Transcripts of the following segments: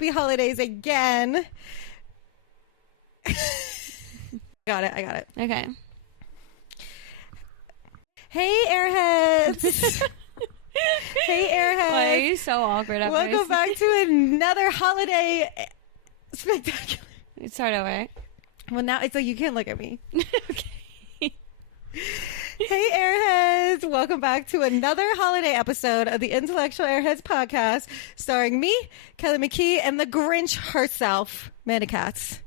happy holidays again. I got it. Okay. Hey, Airheads. Hey, Airheads. Why are you so awkward at Welcome first? back to another holiday spectacular. Start over. Well, now it's like you can't look at me. Okay. Hey, Airheads. Welcome back to another holiday episode of the Intellectual Airheads podcast, starring me, Kelly McKee, and the Grinch herself, Amanda Katz.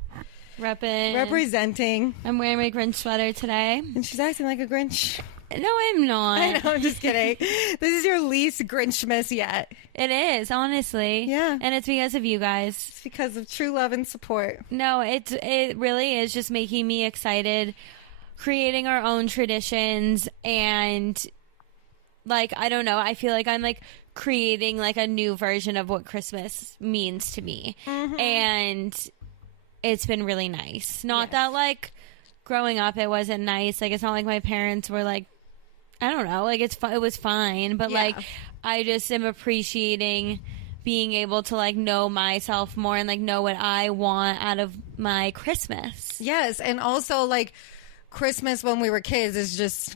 Representing. I'm wearing my Grinch sweater today. And she's acting like a Grinch. No, I'm not. I know, I'm just kidding. This is your least Grinchmas yet. It is, honestly. Yeah. And it's because of you guys. It's because of true love and support. No, it really is just making me excited, creating our own traditions, and like, I don't know, I feel like I'm like creating like a new version of what Christmas means to me. Mm-hmm. And it's been really nice. Not that like growing up it wasn't nice. Like, it's not like my parents were like, I don't know, like it was fine, but like I just am appreciating being able to like know myself more and like know what I want out of my Christmas. Yes, and also like Christmas when we were kids is just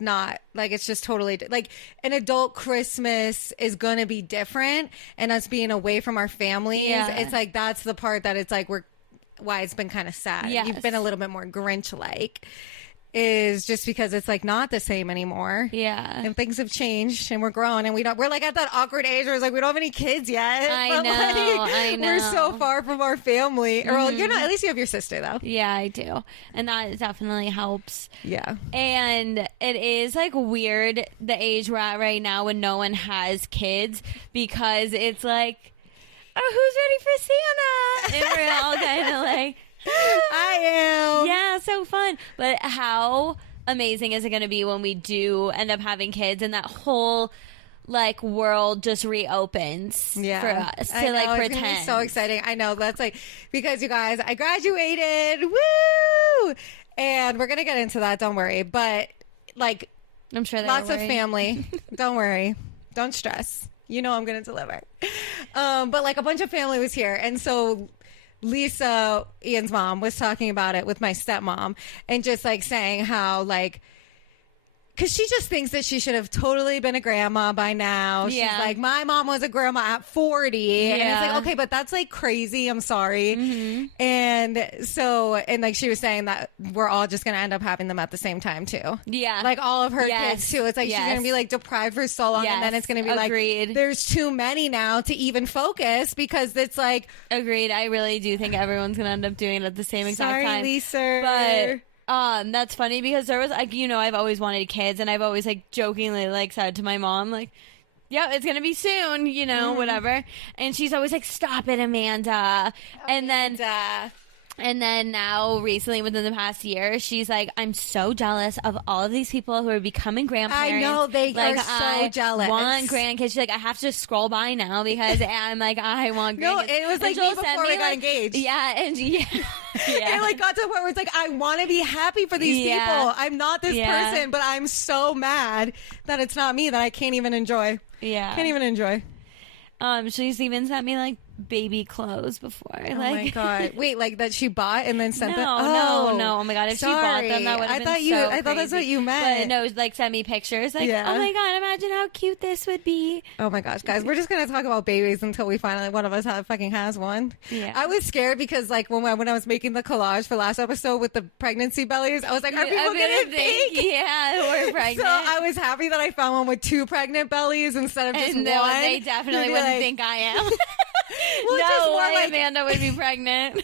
not like, it's just totally like an adult Christmas is gonna be different, and us being away from our families, it's like that's the part that it's like why it's been kind of sad. You've been a little bit more Grinch-like, is just because it's like not the same anymore. Yeah. And things have changed and we're grown and we're like at that awkward age where it's like we don't have any kids yet. I know. We're so far from our family. Mm-hmm. Or well, you're not, at least you have your sister though. Yeah, I do. And that definitely helps. Yeah. And it is like weird the age we're at right now when no one has kids, because it's like, oh, who's ready for Santa? And we're all kind of like, I am. Yeah, so fun. But how amazing is it going to be when we do end up having kids and that whole like world just reopens for us to like pretend? It's gonna be so exciting. I know, that's like, because you guys, I graduated. Woo! And we're gonna get into that. Don't worry. But like, I'm sure lots of family. Don't worry. Don't stress. You know I'm gonna deliver. But like a bunch of family was here, and so Lisa, Ian's mom, was talking about it with my stepmom and just like saying how like, because she just thinks that she should have totally been a grandma by now. She's like, my mom was a grandma at 40. And it's like, okay, but that's like crazy. I'm sorry. Mm-hmm. And so, and like she was saying that we're all just going to end up having them at the same time too. Yeah. Like all of her kids too. It's like she's going to be like deprived for so long. And then it's going to be like, there's too many now to even focus, because it's like. Agreed. I really do think everyone's going to end up doing it at the same exact time. Sorry, Lisa. But that's funny, because there was like, you know, I've always wanted kids, and I've always like jokingly like said to my mom like, yeah, it's gonna be soon, you know, whatever. And she's always like, stop it, Amanda. And then now recently, within the past year, she's like, I'm so jealous of all of these people who are becoming grandparents. I know, they like, are so jealous. Want grandkids. She's like, I have to just scroll by now because I'm like, I want grandkids. No, it was like me before we got engaged. Yeah, and it like got to the point where it's like, I want to be happy for these people. I'm not this person, but I'm so mad that it's not me, that I can't even enjoy. Yeah. Can't even enjoy. She's even sent me like baby clothes before. Oh my god! Wait, like that she bought and then sent them? No. Oh my god! If she bought them, that would have been so I thought that's what you meant. But no, like send me pictures. Like, oh my god! Imagine how cute this would be. Oh my gosh, guys, we're just gonna talk about babies until we finally one of us fucking has one. Yeah. I was scared because like when I was making the collage for last episode with the pregnancy bellies, I was like, are people gonna think? Yeah, we're pregnant. So I was happy that I found one with 2 pregnant bellies instead of just one. No, they definitely wouldn't think I am. Well, no way like, Amanda would be pregnant.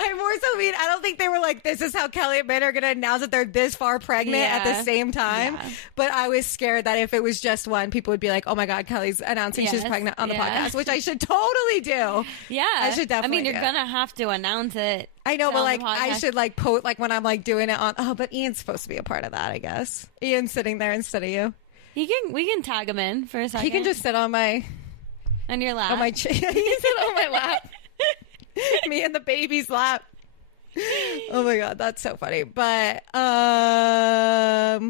I more so mean, I don't think they were like, this is how Kelly and Ben are going to announce that they're this far pregnant at the same time. Yeah. But I was scared that if it was just one, people would be like, oh my God, Kelly's announcing she's pregnant on the podcast, which I should totally do. Yeah. I should definitely you're going to have to announce it. I know, but like, I should like post, like when I'm like doing it on, but Ian's supposed to be a part of that, I guess. Ian's sitting there instead of you. We can tag him in for a second. He can just sit on your lap. On my he can sit on my lap. Me and the baby's lap. Oh my god, that's so funny. But Yeah, what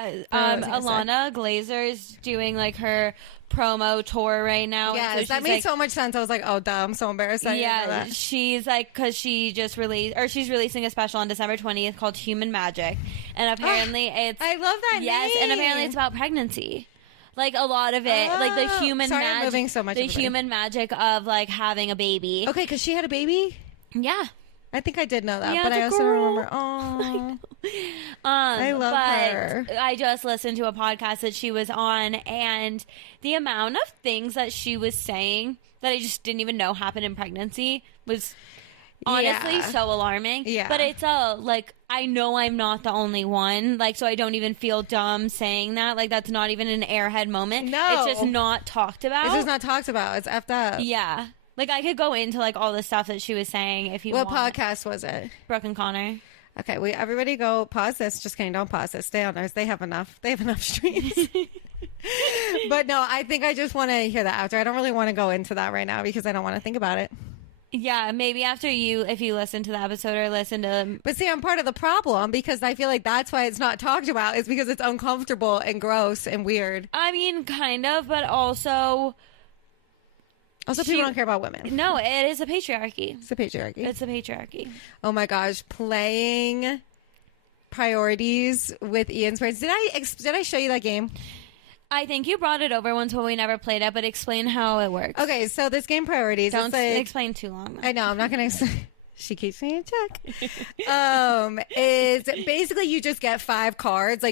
was I gonna Alana Glazer's doing like her promo tour right now. and yes, so that she's, made like, so much sense. I was like, oh, duh, I'm so embarrassed. I didn't know yeah, that. she's like, because she just released, or she's releasing a special on December 20th called Human Magic, and apparently it's I love that yes, name. and apparently it's about pregnancy. Like a lot of it, like the Oh. human Sorry, I'm magic, moving so much, the everybody. human magic of like having a baby. Okay, because she had a baby. Yeah. I think I did know that, Yeah, but the I also don't girl. remember. Oh, I love but her. I just listened to a podcast that she was on, and the amount of things that she was saying that I just didn't even know happened in pregnancy was honestly Yeah. so alarming. Yeah. But it's like, I know I'm not the only one, like, so I don't even feel dumb saying that. Like, that's not even an airhead moment. No. It's just not talked about. It's just not talked about. It's effed up. Yeah. Like, I could go into like all the stuff that she was saying if you What want. podcast was it? Brooke and Connor. Okay, everybody go pause this. Just kidding, don't pause this. Stay on ours. They have enough. They have enough streams. But no, I think I just want to hear that after. I don't really want to go into that right now because I don't want to think about it. Yeah, maybe after if you listen to the episode or listen to. But see, I'm part of the problem because I feel like that's why it's not talked about. Is because it's uncomfortable and gross and weird. I mean, kind of, but also. Also, people don't care about women. No, it is a patriarchy. It's a patriarchy. It's a patriarchy. Oh my gosh, playing Priorities with Ian's parents. Did I show you that game? I think you brought it over once, but we never played it. But explain how it works. Okay, so this game Priorities. Don't it's like, explain too long. I know, I'm not going to. She keeps me in check. Is basically you just get 5 cards,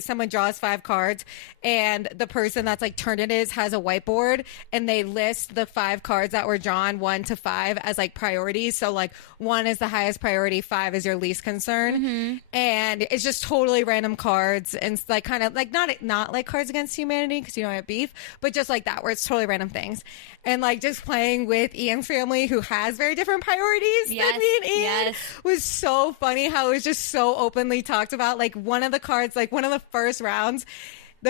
someone draws 5 cards, and the person that's like turned it has a whiteboard, and they list the 5 cards that were drawn 1 to 5 as like priorities. So like 1 is the highest priority, 5 is your least concern, and it's just totally random cards, and it's like kind of like not like Cards Against Humanity because you don't have beef, but just like that where it's totally random things, and like just playing with Ian's family who has very different priorities. Yes, Than me and Ian yes. was so funny how it was just so openly talked about. Like one of the cards, like one of the first rounds,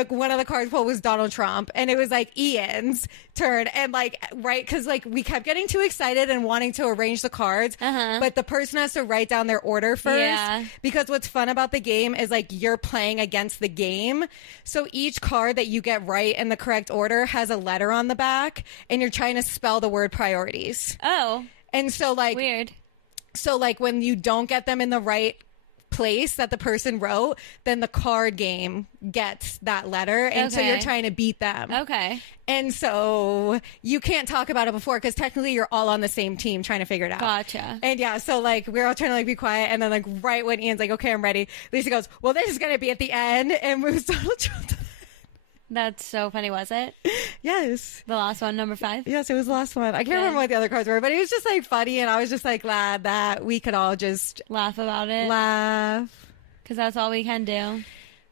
one of the cards pulled was Donald Trump, and it was like Ian's turn, and like because like we kept getting too excited and wanting to arrange the cards, but the person has to write down their order first. Yeah. Because what's fun about the game is like you're playing against the game, so each card that you get right in the correct order has a letter on the back, and you're trying to spell the word priorities. Oh, And so like weird. So like when you don't get them in the right place that the person wrote, then the card game gets that letter, and so Okay. you're trying to beat them. Okay. And so you can't talk about it before because technically you're all on the same team trying to figure it out. Gotcha. And yeah, so like we're all trying to like be quiet, and then like right when Ian's like, "Okay, I'm ready," Lisa goes, "Well, this is gonna be at the end," and moves Donald Trump to That's so funny, was it? Yes. The last one, number 5? Yes, it was the last one. I can't remember what the other cards were, but it was just like funny, and I was just like glad that we could all just Laugh about it. laugh. Because that's all we can do.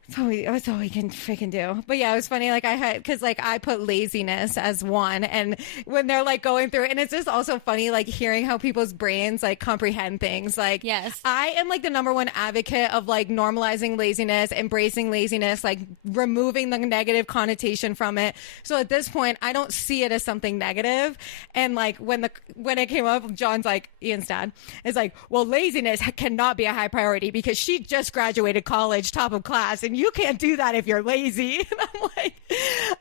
That's all we can freaking do. But yeah, it was funny. Like because like I put laziness as one, and when they're like going through it, and it's just also funny, like hearing how people's brains like comprehend things. Like, Yes. I am like the number one advocate of like normalizing laziness, embracing laziness, like removing the negative connotation from it. So at this point, I don't see it as something negative. And like when it came up, John's like, Ian's dad is like, well, laziness cannot be a high priority because she just graduated college, top of class, and you can't do that if you're lazy. And I'm like,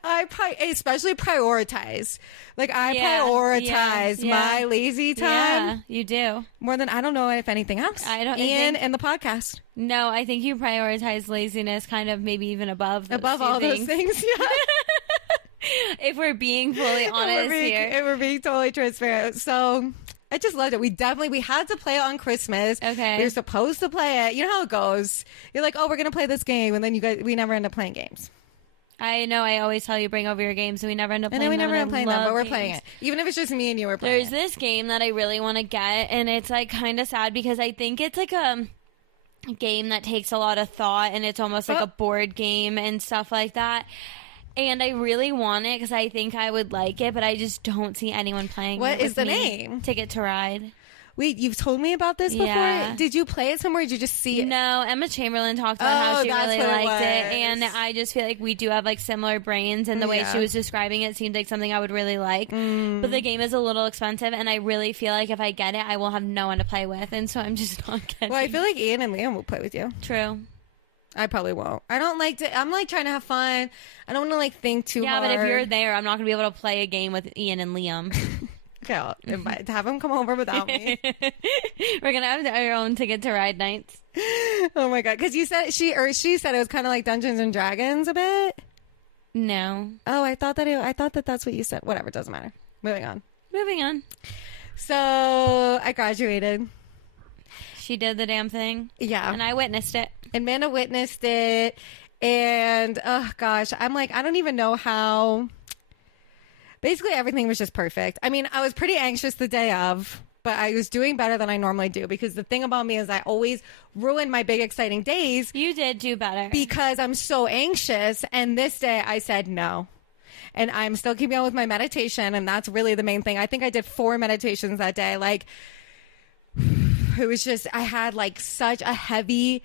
I especially prioritize. Like I prioritize my lazy time Yeah, you do. more than I don't know if anything else. Ian and the podcast No, I think you prioritize laziness kind of maybe even above those two all things. those things. Yeah. If we're being fully honest here. If we're being totally transparent. So I just loved it. We had to play it on Christmas. Okay. We were supposed to play it. You know how it goes. You're like, oh, we're gonna play this game, and then we never end up playing games. I know. I always tell you bring over your games, and we never end up And playing then we them. never end and up I playing them, but love we're games. playing it. Even if it's just me and you, we're playing There's this game that I really want to get, and it's like kind of sad because I think it's like a game that takes a lot of thought, and it's almost like a board game and stuff like that. And I really want it because I think I would like it, but I just don't see anyone playing. What it is with the me. name? Ticket to Ride. Wait, you've told me about this before? Yeah. Did you play it somewhere or did you just see it? No, Emma Chamberlain talked about how she that's really what it liked it. was. And I just feel like we do have like similar brains, and the way Yeah. she was describing it seemed like something I would really like. But the game is a little expensive, and I really feel like if I get it, I will have no one to play with. And so I'm just not getting Well, I feel like Ian and Liam will play with you. True. I probably won't. I don't like to. I'm like trying to have fun. I don't want to like think too Yeah, hard. but if you're there, I'm not going to be able to play a game with Ian and Liam. Okay, I'll have him come over without me. We're going to have our own Ticket to Ride nights. Oh my god! Because you said she said it was kind of like Dungeons and Dragons a bit. No. Oh, I thought that that's what you said. Whatever, doesn't matter. Moving on. Moving on. So I graduated. She did the damn thing. Yeah, And I witnessed it. Amanda witnessed it, and oh gosh, I'm like, I don't even know how. Basically, everything was just perfect. I mean, I was pretty anxious the day of, but I was doing better than I normally do because the thing about me is I always ruin my big exciting days You did do better. because I'm so anxious. And this day I said no. And I'm still keeping on with my meditation. And that's really the main thing. I think I did 4 meditations that day. Like, it was just, I had like such a heavy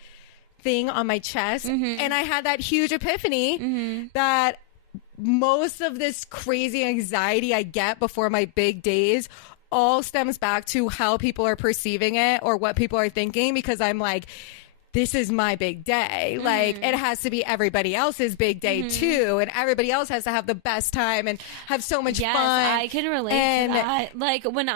thing on my chest. And I had that huge epiphany that most of this crazy anxiety I get before my big days all stems back to how people are perceiving it or what people are thinking, because I'm like, this is my big day. Like, it has to be everybody else's big day too. And everybody else has to have the best time and have so much Yes, fun. I can relate And- to that. Like when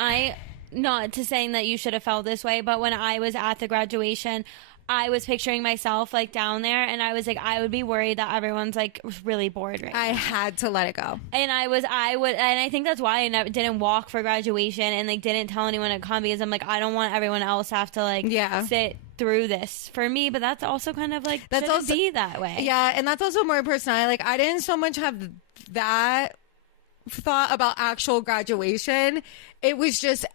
not to saying that you should have felt this way, but when I was at the graduation, I was picturing myself like down there, and I was like, I would be worried that everyone's like really bored right I now. had to let it go. And I think that's why I didn't walk for graduation and like didn't tell anyone to come, because I'm like, I don't want everyone else to have to like sit through this for me. But that's also kind of like, That's shouldn't also- be that way. Yeah, and that's also more personality. Like, I didn't so much have that thought about actual graduation. It was just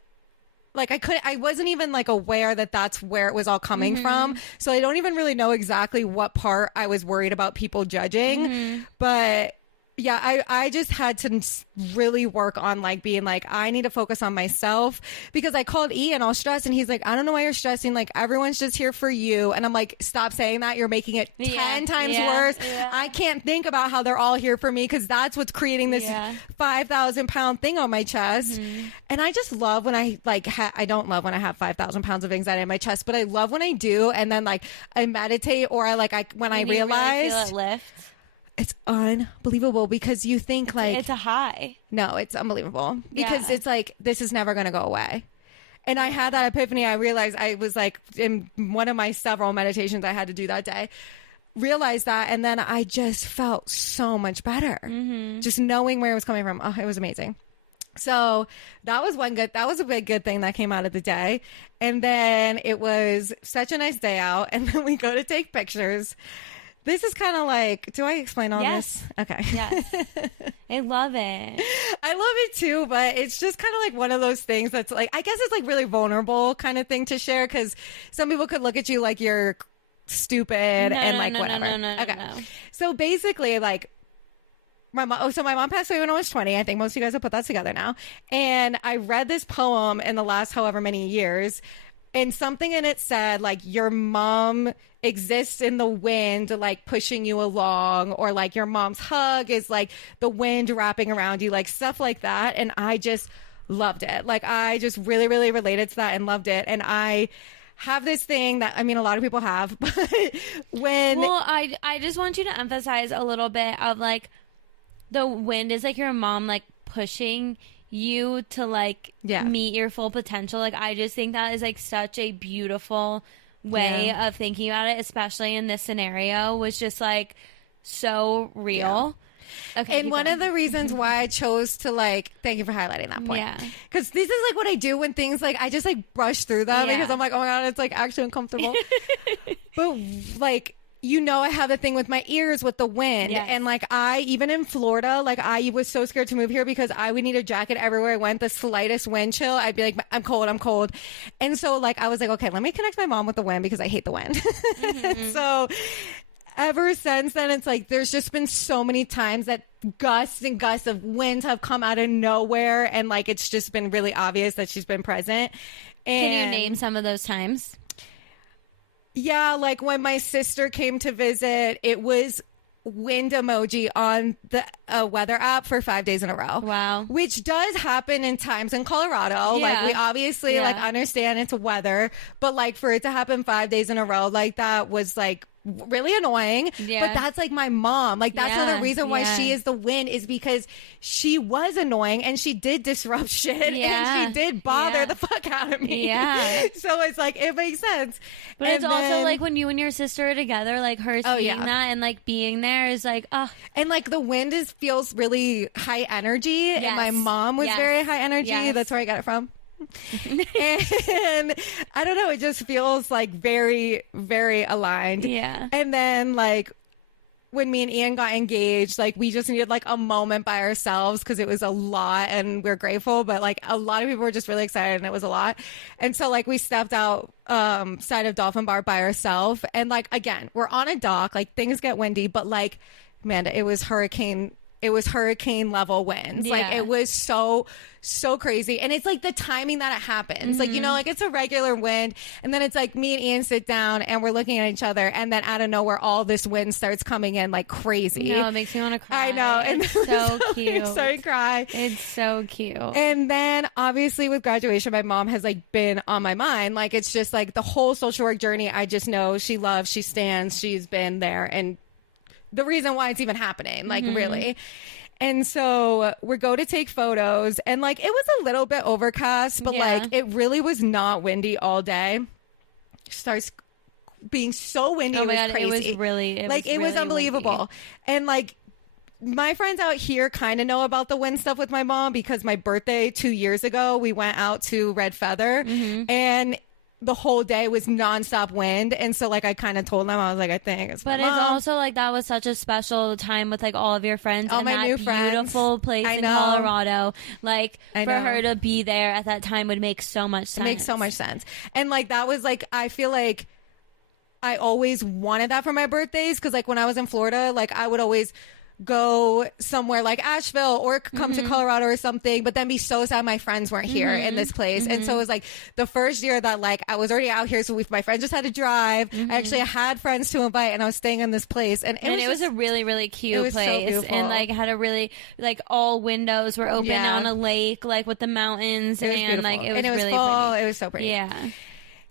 like I wasn't even like aware that that's where it was all coming from. So I don't even really know exactly what part I was worried about people judging. But yeah, I just had to really work on like being like, I need to focus on myself, because I called Ian all stressed and he's like, I don't know why you're stressing. Like, everyone's just here for you. And I'm like, stop saying that. You're making it 10 times worse. Yeah. I can't think about how they're all here for me, because that's what's creating this 5,000 pound thing on my chest. And I just love when I like, I don't love when I have 5,000 pounds of anxiety in my chest, but I love when I do. And then like I meditate, or when I realize really feel it lift. it's unbelievable, because you think like, It's a high. no, it's unbelievable, because Yeah. it's like, this is never going to go away. And I had that epiphany. I realized I was like, in one of my several meditations I had to do that day, realized that. And then I just felt so much better. Just knowing where it was coming from. Oh, it was amazing. So that was a big good thing that came out of the day. And then it was such a nice day out. And then we go to take pictures. This is kind of like, do I explain all Yes. this? Okay. Yes. I love it. I love it too, but it's just kind of like one of those things that's like, I guess it's like really vulnerable kind of thing to share, because some people could look at you like you're stupid and like whatever. No. So basically, like, my mom passed away when I was 20. I think most of you guys have put that together now. And I read this poem in the last however many years, and something in it said like, your mom exists in the wind, like pushing you along, or like your mom's hug is like the wind wrapping around you, like stuff like that. And I just loved it. Like, I just really, really related to that and loved it. And I have this thing that, I mean, a lot of people have, but when Well, I just want you to emphasize a little bit of like, the wind is like your mom like pushing you to like meet your full potential. Like, I just think that is like such a beautiful way of thinking about it, especially in this scenario, was just like so real. Okay. And one of the reasons why I chose to like, thank you for highlighting that point. Yeah. Because this is like what I do when things like, I just like brush through them because I'm like, oh my God, it's like actually uncomfortable. But like, you know, I have a thing with my ears with the wind. Yes. And like, even in Florida, like I was so scared to move here because I would need a jacket everywhere I went. The slightest wind chill, I'd be like, I'm cold. And so like, I was like, okay, let me connect my mom with the wind because I hate the wind. So ever since then, it's like there's just been so many times that gusts and gusts of winds have come out of nowhere, and like it's just been really obvious that she's been present. And Can you name some of those times? yeah, like when my sister came to visit, it was wind emoji on the weather app for 5 days in a row. Wow. Which does happen in times in Colorado. Yeah. Like we obviously like understand it's weather, but like for it to happen 5 days in a row like that was like really annoying. Yeah. But that's like my mom. Like that's another reason why Yeah. she is the wind, is because she was annoying and she did disrupt shit Yeah. and she did bother Yeah. the fuck out of me. Yeah. So it's like it makes sense. But And it's also then- like when you and your sister are together, like her Oh, seeing yeah. that and like being there is like, oh, and like the wind feels really high energy, and my Yes. mom was Yes. very high energy. Yes. That's where I got it from. And I don't know, it just feels like very, very aligned. yeah. And then like when me and Ian got engaged, like we just needed like a moment by ourselves because it was a lot, and we're grateful, but like a lot of people were just really excited and it was a lot. And so like we stepped out side of Dolphin Bar by ourselves, and like again, we're on a dock, like things get windy, but like Amanda, it was hurricane level winds. Like Yeah. it was so crazy. And it's like the timing that it happens. Like, you know, like it's a regular wind, and then it's like me and Ian sit down and we're looking at each other, and then out of nowhere all this wind starts coming in like crazy. No, it makes me want to cry. I know. And It's so cute. Started crying. It's so cute. And then obviously with graduation, my mom has like been on my mind. Like it's just like the whole social work journey. I just know she loves, she stands, she's been there, and the reason why it's even happening, like really. And so we go to take photos, and like it was a little bit overcast, but Yeah. like it really was not windy all day. Starts being so windy. Oh It my was God, crazy. it was really unbelievable. windy. And like my friends out here kind of know about the wind stuff with my mom, because my birthday 2 years ago, we went out to Red Feather, and the whole day was nonstop wind. And so like I kind of told them, I was like, I think it's my But it's mom. also like that was such a special time with like all of your friends All and my that new friends. beautiful place I in know. Colorado. Like I for know. her to be there at that time would make so much sense. It makes so much sense. And like that was like, I feel like I always wanted that for my birthdays, because like when I was in Florida, like I would always go somewhere like Asheville or come to Colorado or something, but then be so sad my friends weren't here in this place. And so it was like the first year that like I was already out here, so my friends just had to drive. I actually had friends to invite, and I was staying in this place, and it was a really, really cute was so place, beautiful. and like had a really like all windows were open Yeah. on a lake, like with the mountains, It was and beautiful. like it was, and it was really full. pretty. It was so pretty. Yeah,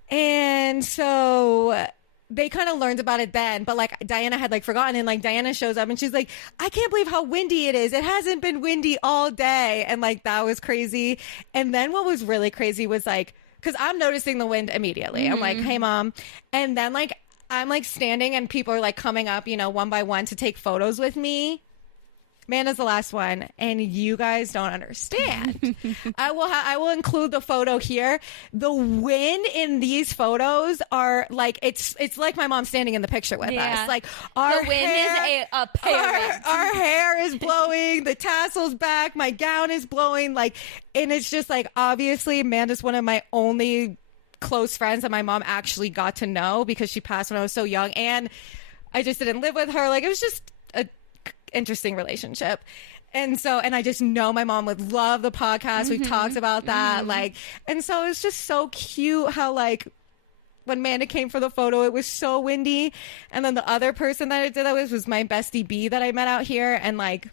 And so they kind of learned about it then, but like Diana had like forgotten, and like Diana shows up and she's like, I can't believe how windy it is. It hasn't been windy all day. And like that was crazy. And then what was really crazy was like, because I'm noticing the wind immediately. I'm like, hey mom. And then like I'm like standing, and people are like coming up, you know, one by one to take photos with me. Amanda's the last one, and you guys don't understand. I will include the photo here. The wind in these photos are like it's like my mom standing in the picture with Yeah. us. Like our the wind hair, is a parent. our hair is blowing, the tassel's back, my gown is blowing, like, and it's just like obviously Amanda's one of my only close friends that my mom actually got to know, because she passed when I was so young, and I just didn't live with her. Like it was just a interesting relationship. And so, and I just know my mom would love the podcast. We've talked about that. Like, and so it's just so cute how like when Amanda came for the photo, it was so windy. And then the other person that I did that with was my bestie B that I met out here. And like,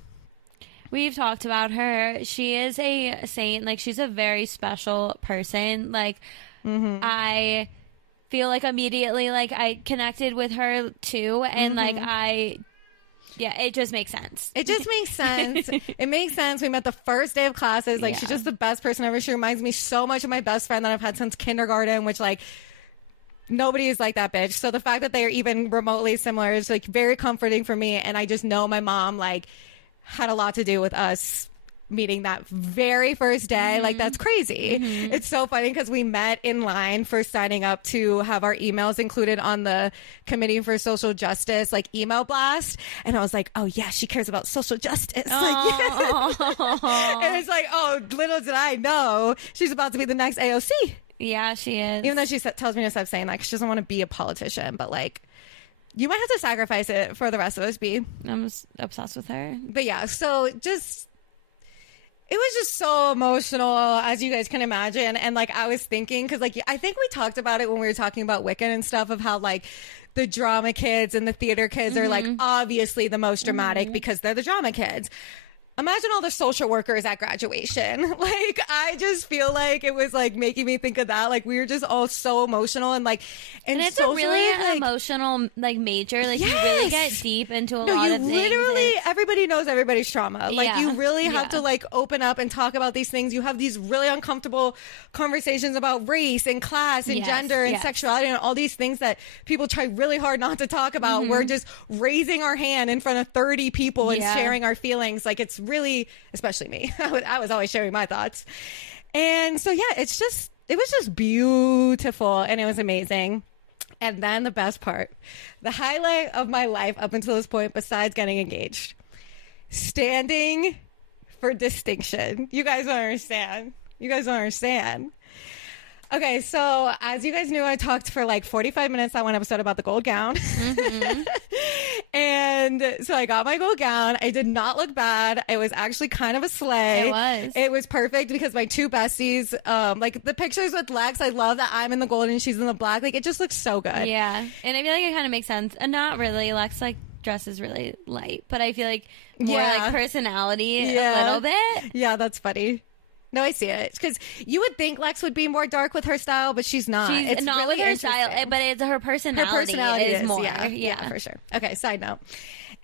We've talked about her. She is a saint. Like she's a very special person. Like I feel like immediately like I connected with her too, and like yeah, it just makes sense. it just makes sense. It makes sense. We met the first day of classes. Like, she's Yeah. just the best person ever. She reminds me so much of my best friend that I've had since kindergarten, which like nobody is like that bitch. So the fact that they are even remotely similar is like very comforting for me. And I just know my mom like had a lot to do with us meeting that very first day. Like that's crazy. It's so funny because we met in line for signing up to have our emails included on the Committee for Social Justice like email blast, and I was like, oh yeah, she cares about social justice. Like, and it's like, oh, little did I know she's about to be the next AOC. Yeah, she is. Even though she tells me to stop saying that because she doesn't want to be a politician, but like You might have to sacrifice it for the rest of us, B. I'm obsessed with her. But yeah, so just, it was just so emotional, as you guys can imagine. And like, I was thinking, because like, I think we talked about it when we were talking about Wiccan and stuff, of how like the drama kids and the theater kids are like obviously the most dramatic because they're the drama kids. Imagine all the social workers at graduation. Like, I just feel like it was like making me think of that. Like, we were just all so emotional and like, and it's a really like, emotional like major. Like, you really get deep into a lot of things. Literally, everybody knows everybody's trauma. Like, you really have to like open up and talk about these things. You have these really uncomfortable conversations about race and class and gender and sexuality and all these things that people try really hard not to talk about. We're just raising our hand in front of 30 people and sharing our feelings. Like, it's really, especially me, I was always sharing my thoughts. And so yeah, it was just beautiful and it was amazing. And then the best part, the highlight of my life up until this point, besides getting engaged, standing for distinction. You guys don't understand. Okay, so as you guys knew, I talked for like 45 minutes on one episode about the gold gown. And so I got my gold gown. I did not look bad. It was actually kind of a slay. It was perfect because my two besties, like the pictures with Lex, I love that I'm in the gold and she's in the black. Like, it just looks so good. Yeah. And I feel like it kind of makes sense. And not really. Lex, like, dresses really light. But I feel like more like personality a little bit. Yeah, that's funny. No, I see it. Because you would think Lex would be more dark with her style, but she's not. She's not really with her style, but it's her personality. Her personality is more. Yeah, for sure. Okay, side note.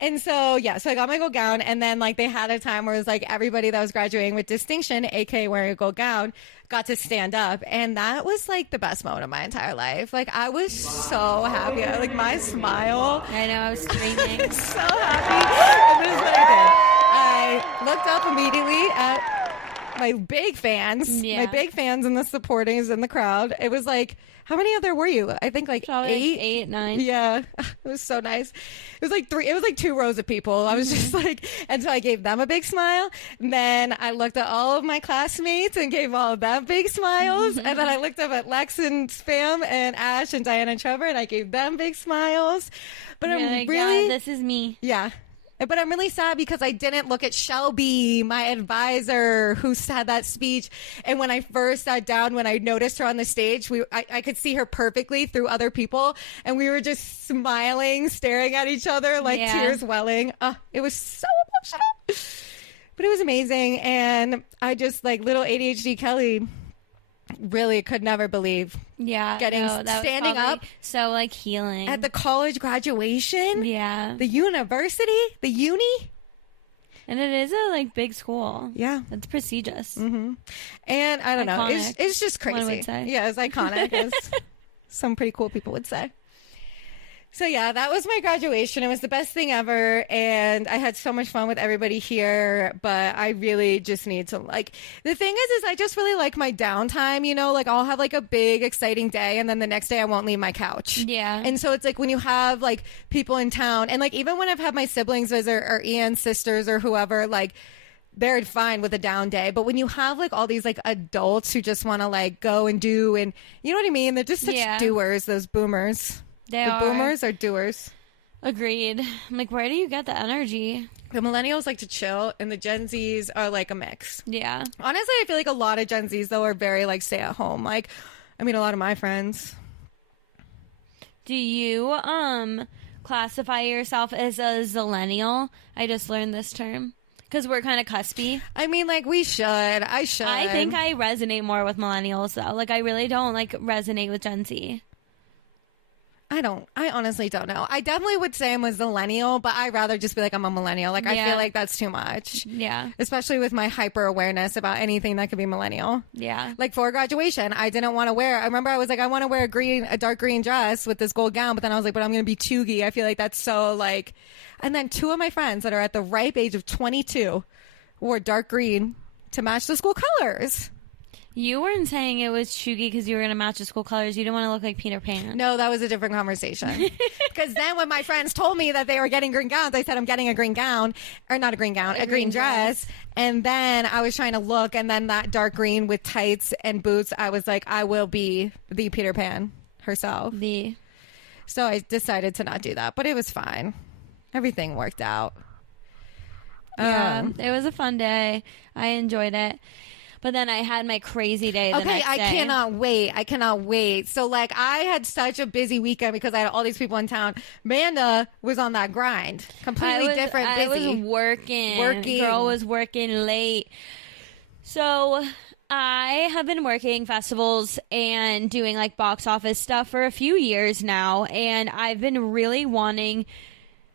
And so, so I got my gold gown, and then, like, they had a time where it was, like, everybody that was graduating with distinction, a.k.a. wearing a gold gown, got to stand up, and that was, like, the best moment of my entire life. Like, I was so happy. Like, my smile. I know, I was screaming. So happy. And this is what I did. I looked up immediately at my big fans in the supportings in the crowd. It was like, how many other were you? I think like probably 8, 9. Yeah, it was so nice. It was like 3. It was like 2 rows of people. I was just like, and so I gave them a big smile. And then I looked at all of my classmates and gave all of them big smiles. And then I looked up at Lex and Spam and Ash and Diana and Trevor, and I gave them big smiles. But I'm like, really, this is me. Yeah. But I'm really sad because I didn't look at Shelby, my advisor, who had that speech. And when I first sat down, when I noticed her on the stage, I could see her perfectly through other people. And we were just smiling, staring at each other, like tears welling. It was so emotional. But it was amazing. And I just, like, little ADHD Kelly really could never believe standing up so like healing at the college graduation, the university, the uni, and it is a like big school. It's prestigious. And I don't know, it's just crazy. One would say. Yeah, it's iconic, as some pretty cool people would say. So yeah, that was my graduation. It was the best thing ever, and I had so much fun with everybody here, but I really just need to, like, the thing is I just really like my downtime, you know, like I'll have like a big exciting day and then the next day I won't leave my couch. And so it's like when you have like people in town, and like even when I've had my siblings visit or Ian's sisters or whoever, like they're fine with a down day. But when you have like all these like adults who just want to like go and do, and you know what I mean? They're just such doers, those boomers. Boomers are doers. Agreed. I'm like, where do you get the energy? The millennials like to chill, and the Gen Zs are like a mix. Yeah. Honestly, I feel like a lot of Gen Zs, though, are very like stay at home. Like, I mean, a lot of my friends. Do you classify yourself as a zillennial? I just learned this term. Because we're kind of cuspy. I mean, like, we should. I should. I think I resonate more with millennials, though. Like, I really don't, like, resonate with Gen Z. I honestly don't know. I definitely would say I'm a zillennial, but I'd rather just be like I'm a millennial. Like, I feel like that's too much. Yeah. Especially with my hyper awareness about anything that could be millennial. Yeah. Like for graduation, I didn't want to wear, I remember I was like, I want to wear a dark green dress with this gold gown, but then I was like, but I'm going to be chuggy. I feel like that's so like, and then 2 of my friends that are at the ripe age of 22 wore dark green to match the school colors. You weren't saying it was chuggy because you were going to match the school colors. You didn't want to look like Peter Pan. No, that was a different conversation. Because then when my friends told me that they were getting green gowns, I said, I'm getting a green gown. Or not a green gown, a green dress. And then I was trying to look, and then that dark green with tights and boots, I was like, I will be the Peter Pan herself. So I decided to not do that, but it was fine. Everything worked out. Yeah, it was a fun day. I enjoyed it. But then I had my crazy day the next day. I cannot wait. So, like, I had such a busy weekend because I had all these people in town. Amanda was on that grind. Completely different, busy. I was working. Girl was working late. So I have been working festivals and doing, like, box office stuff for a few years now. And I've been really wanting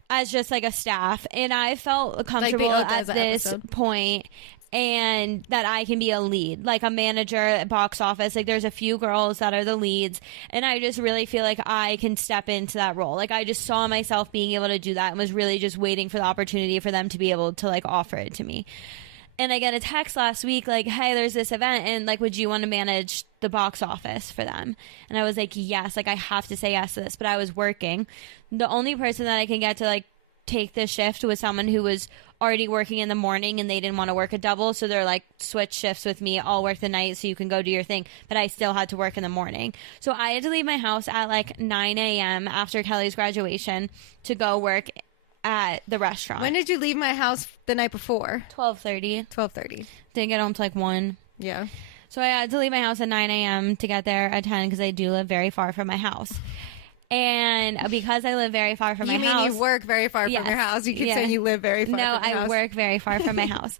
as just, like, a staff. And I felt comfortable at this point. And that I can be a lead, like a manager at box office. Like, there's a few girls that are the leads, and I just really feel like I can step into that role. Like, I just saw myself being able to do that and was really just waiting for the opportunity for them to be able to, like, offer it to me. And I get a text last week, like, hey, there's this event, and, like, would you want to manage the box office for them? And I was like, yes, like, I have to say yes to this, but I was working. The only person that I can get to, like, take this shift was someone who was already working in the morning and they didn't want to work a double, so they're like, switch shifts with me, I'll work the night so you can go do your thing, but I still had to work in the morning. So I had to leave my house at like 9 a.m. after Kelly's graduation to go work at the restaurant. When did you leave my house the night before? 12:30. Didn't get home till like 1. Yeah. So I had to leave my house at 9 a.m. to get there at 10 because I do live very far from my house. And because I live very far from my house... You mean you work very far from your house? You keep saying you live very far from your house. No, I work very far from my house.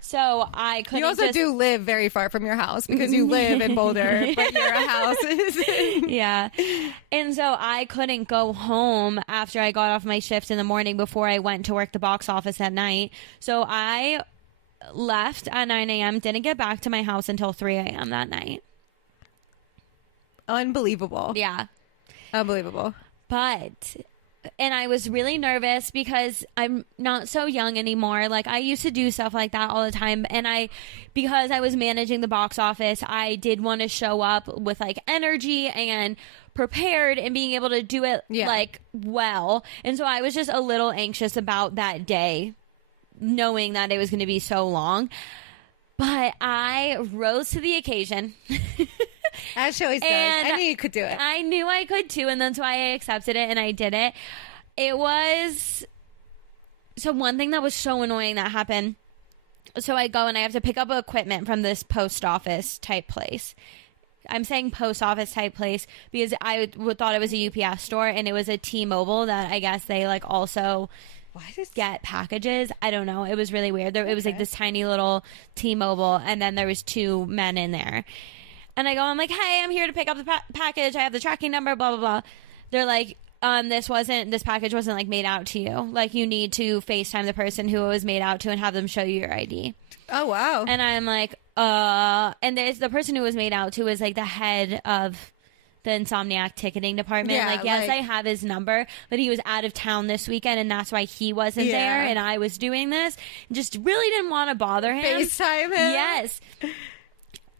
So I couldn't. You also do live very far from your house because you live in Boulder, but your house is... Yeah. And so I couldn't go home after I got off my shift in the morning before I went to work the box office at night. So I left at 9 a.m., didn't get back to my house until 3 a.m. that night. Unbelievable. Yeah. Unbelievable. But, and I was really nervous because I'm not so young anymore. Like, I used to do stuff like that all the time. And because I was managing the box office, I did want to show up with like energy and prepared and being able to do it like well. And so I was just a little anxious about that day, knowing that it was going to be so long. But I rose to the occasion. As she always does. I knew you could do it. I knew I could too, and that's why I accepted it and I did it. It was... So one thing that was so annoying that happened, so I go and I have to pick up equipment from this post office type place. I'm saying post office type place because I thought it was a UPS store, and it was a T-Mobile that I guess they like also... get packages. I don't know. It was really weird. It was like this tiny little T-Mobile, and then there was 2 men in there. And I go, I'm like, hey, I'm here to pick up the package. I have the tracking number, blah, blah, blah. They're like, this package wasn't like made out to you. Like, you need to FaceTime the person who it was made out to and have them show you your ID. Oh, wow. And I'm like, and the person who was made out to is like the head of the Insomniac ticketing department. Yeah, like, yes, I have his number, but he was out of town this weekend, and that's why he wasn't there, and I was doing this. Just really didn't want to bother him. FaceTime him? Yes.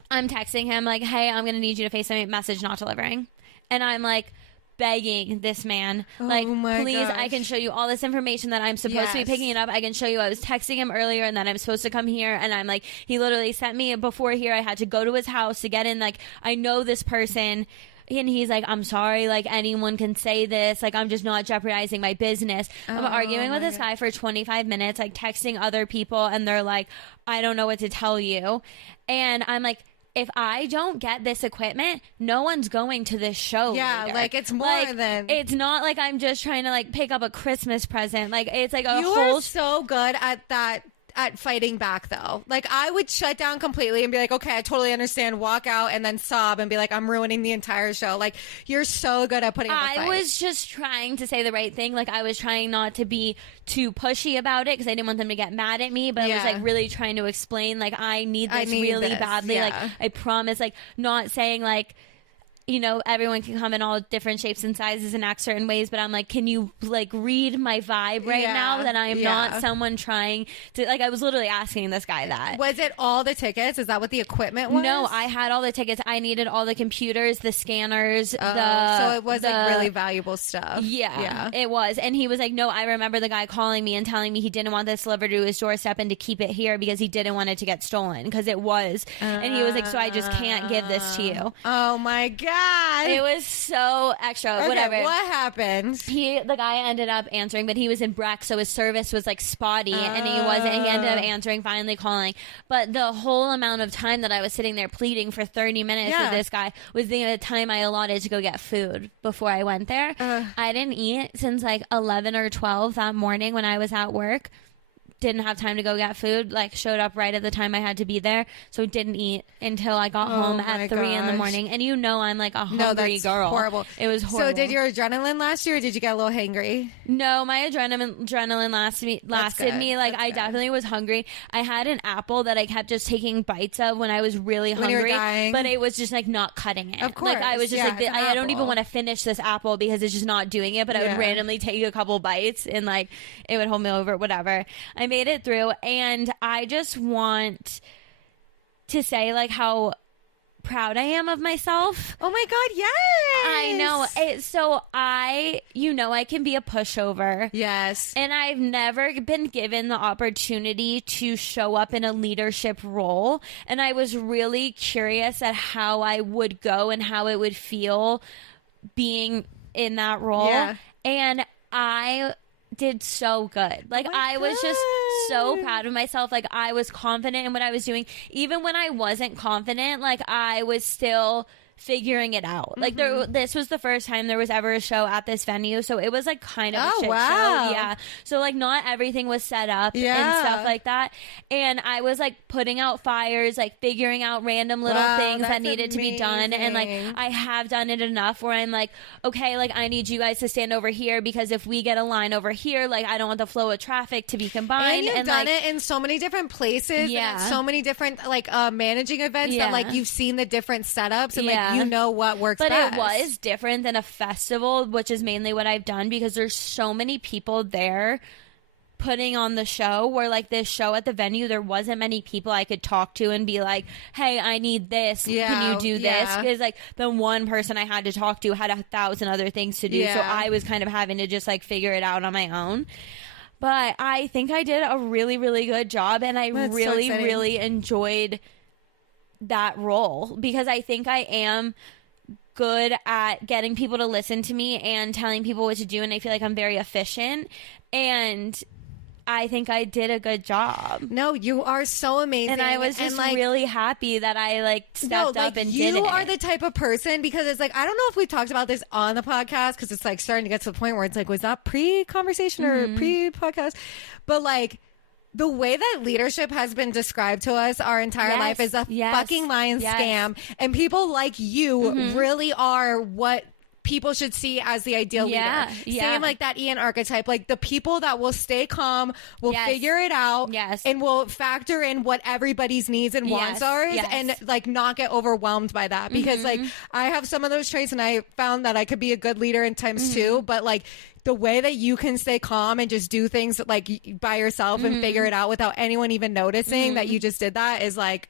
I'm texting him like, hey, I'm going to need you to FaceTime me, message not delivering. And I'm like begging this man, like, please, I can show you all this information that I'm supposed to be picking it up. I can show you I was texting him earlier and that I'm supposed to come here. And I'm like, he literally sent me before here. I had to go to his house to get in. Like, I know this person. And he's like, I'm sorry, like, anyone can say this. Like, I'm just not jeopardizing my business. I'm arguing with this guy for 25 minutes, like, texting other people. And they're like, I don't know what to tell you. And I'm like, if I don't get this equipment, no one's going to this show. Yeah, later. like, it's more like, than... It's not like I'm just trying to, like, pick up a Christmas present. Like, it's like a You whole... are so good at that, at fighting back, though. Like, I would shut down completely and be like, okay, I totally understand, walk out, and then sob and be like, I'm ruining the entire show. Like, you're so good at putting up a fight. I was just trying to say the right thing. Like, I was trying not to be too pushy about it because I didn't want them to get mad at me, but I was, like, really trying to explain, like, I need this really badly. Yeah. Like, I promise, like, not saying, like, you know, everyone can come in all different shapes and sizes and act certain ways, but I'm like, can you, like, read my vibe right now that I am not someone trying to, like, I was literally asking this guy that. Was it all the tickets? Is that what the equipment was? No, I had all the tickets. I needed all the computers, the scanners, so it was, like, really valuable stuff. Yeah, it was. And he was like, no, I remember the guy calling me and telling me he didn't want this delivered to his doorstep and to keep it here because he didn't want it to get stolen because it was. And he was like, so I just can't give this to you. Oh, my God. God. It was so extra. Okay, Whatever. what happened? The guy ended up answering, but he was in Breck, so his service was like spotty, and he ended up answering, finally calling. But the whole amount of time that I was sitting there pleading for 30 minutes with this guy was the time I allotted to go get food before I went there. I didn't eat since like 11 or 12 that morning when I was at work. Didn't have time to go get food, like showed up right at the time I had to be there, so didn't eat until I got home at 3 in the morning. And you know I'm like a hungry girl. Horrible. It was horrible. So did your adrenaline last you, or did you get a little hangry? No, my adrenaline lasted me. Like, I definitely was hungry. I had an apple that I kept just taking bites of when I was really hungry, you were dying. but it was just like not cutting it. Of course. Like, I was just like, I don't even want to finish this apple because it's just not doing it, but I would randomly take a couple bites and like it would hold me over, whatever. I made it through. And I just want to say, like, how proud I am of myself. Oh my God, yes! I know. So I can be a pushover. Yes. And I've never been given the opportunity to show up in a leadership role. And I was really curious at how I would go and how it would feel being in that role. Yeah. And I did so good. Like, I was just so proud of myself. Like, I was confident in what I was doing. Even when I wasn't confident, like, I was still figuring it out. Like, this was the first time there was ever a show at this venue, so it was like kind of a shit show. Yeah. So like not everything was set up and stuff like that. And I was like putting out fires, like figuring out random little things that needed to be done. And like I have done it enough where I'm like, okay, like I need you guys to stand over here because if we get a line over here, like I don't want the flow of traffic to be combined. And you've done it in so many different places. Yeah. And at so many different like managing events that like you've seen the different setups and like you know what works best. But it was different than a festival, which is mainly what I've done because there's so many people there putting on the show where like this show at the venue, there wasn't many people I could talk to and be like, hey, I need this. Can you do this? Because like the one person I had to talk to had 1,000 other things to do. So I was kind of having to just like figure it out on my own. But I think I did a really, really good job. And I really enjoyed that role because I think I am good at getting people to listen to me and telling people what to do, and I feel like I'm very efficient, and I think I did a good job. No, you are so amazing. And I was just really happy that I like stepped up and did it. You are the type of person, because it's like, I don't know if we talked about this on the podcast because it's like starting to get to the point where it's like, was that pre-conversation or pre-podcast? But like, the way that leadership has been described to us our entire life is a fucking lying scam. And people like you really are what people should see as the ideal leader. Same like that Ian archetype. Like the people that will stay calm, will figure it out, and will factor in what everybody's needs and wants are, and like not get overwhelmed by that. Because like I have some of those traits, and I found that I could be a good leader in times too, but like the way that you can stay calm and just do things like by yourself and figure it out without anyone even noticing that you just did that is like,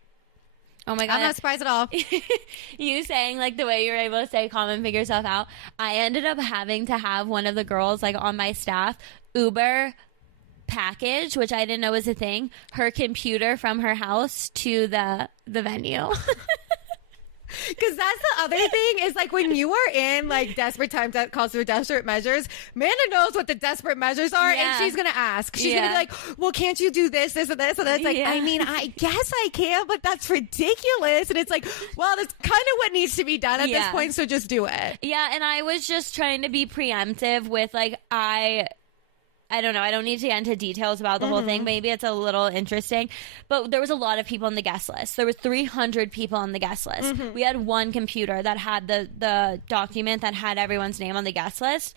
oh my God, I'm not surprised at all. You saying like the way you're able to stay calm and figure stuff out. I ended up having to have one of the girls like on my staff Uber package, which I didn't know was a thing, her computer from her house to the venue. Because that's the other thing is like when you are in like desperate times that calls for desperate measures, Amanda knows what the desperate measures are, and she's gonna ask. She's gonna be like, well, can't you do this and this and that's like, I mean, I guess I can, but that's ridiculous. And it's like, well, that's kind of what needs to be done at this point, so just do it. Yeah. And I was just trying to be preemptive with like, I don't know. I don't need to get into details about the whole thing. Maybe it's a little interesting. But there was a lot of people on the guest list. There were 300 people on the guest list. We had one computer that had the document that had everyone's name on the guest list.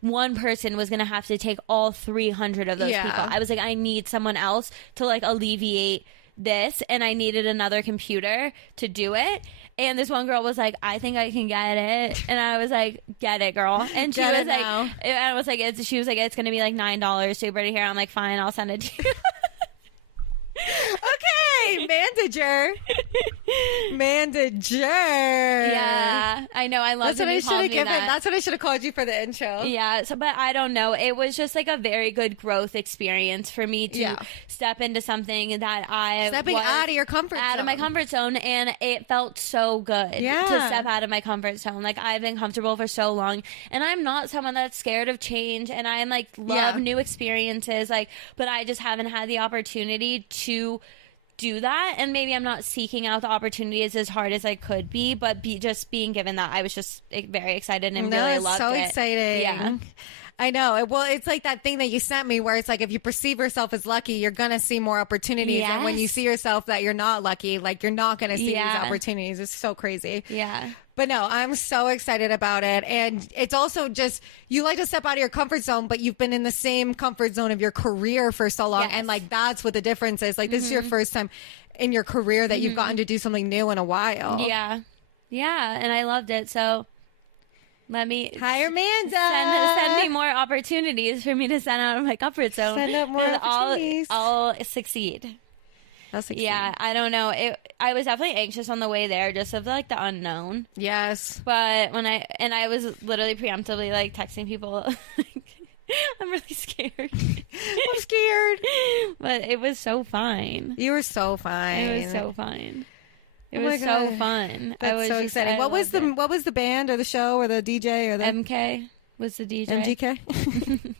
One person was going to have to take all 300 of those people. I was like, I need someone else to like alleviate this, and I needed another computer to do it. And this one girl was like, I think I can get it. And I was like, get it, girl. And she was like, I was like, she was like, it's going to be like $9 to bring it here. I'm like, fine, I'll send it to you. Okay, manager. Yeah, I know. I love That's what I should have given. that. That's what I should have called you for the intro. Yeah. So, but I don't know. It was just like a very good growth experience for me to step into something that stepping out of your comfort zone. Out of my comfort zone, and it felt so good to step out of my comfort zone. Like, I've been comfortable for so long, and I'm not someone that's scared of change, and I'm like love new experiences, like, but I just haven't had the opportunity to do that, and maybe I'm not seeking out the opportunities as hard as I could be, but just being given that, I was just very excited and really loved it. So exciting. Yeah. I know. Well, it's like that thing that you sent me where it's like if you perceive yourself as lucky, you're going to see more opportunities. Yes. And when you see yourself that you're not lucky, like you're not going to see these opportunities. It's so crazy. Yeah. But no, I'm so excited about it. And it's also just, you like to step out of your comfort zone, but you've been in the same comfort zone of your career for so long. Yes. And like, that's what the difference is. Like, this is your first time in your career that you've gotten to do something new in a while. Yeah. Yeah. And I loved it. So let me hire Amanda. Send me more opportunities for me to send out of my comfort zone. Send up more opportunities. I'll succeed. Yeah, I don't know. I was definitely anxious on the way there, just of like the unknown. Yes. But I was literally preemptively like texting people. I'm really scared. I'm scared. But it was so fine. You were so fine. It was so fine. It was so fun. That's so exciting. What was the band or the show or the DJ or the MK was the DJ? MGK?